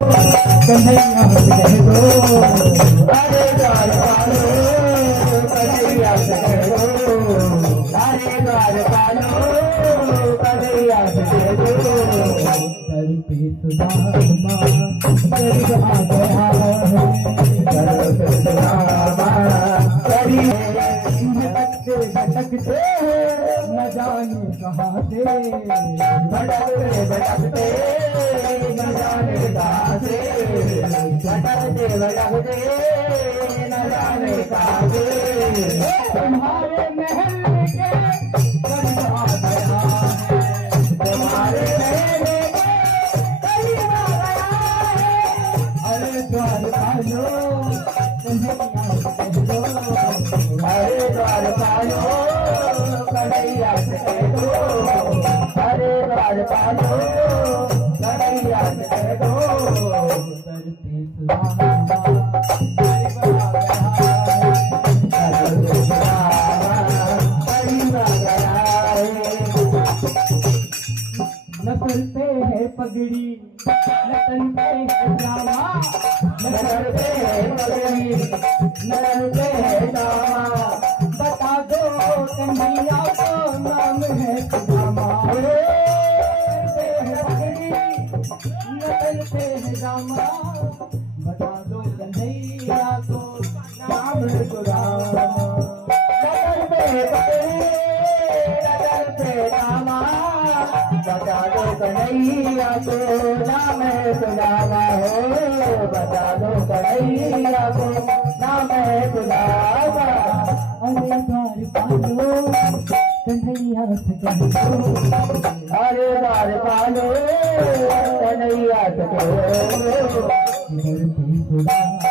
कन्हैया से कह दो अरे द्वार पालो कन्हैया से कह दो अरे द्वार पालो कन्हैया से कह दो दर पे सुदामा दर्द आ गया है दर पे सुदामा भटकते भटकते न जाने कहाँ से भटकते भटकते न जाने कहाँ से भटकते भटकते न जाने कहाँ से तुम्हारे महल के करीब आ गया है तुम्हारे महल के करीब आ गया है अरे द्वार पालो कन्हैया से कह दो अरे द्वार पालो कन्हैया से कह दो अरे द्वार पालो कन्हैया से कह दो दर पे सुदामा न सर पे है पगड़ी न तन पे है जामा न सर पे है पगड़ी न तन पे है जामा बता दो कन्हैया को नाम है सुदामा पगड़ी न तन पे है जामा बता दो कन्हैया को नाम है सुदामा न तन पे है पगड़ी न तन पे जामा बता दो कन्हैया को नाम है सुदामा हो बता दो कन्हैया को नाम है सुदामा अरे द्वार पालो कन्हैया से कह दो अरे द्वार पालो कन्हैया से कह दो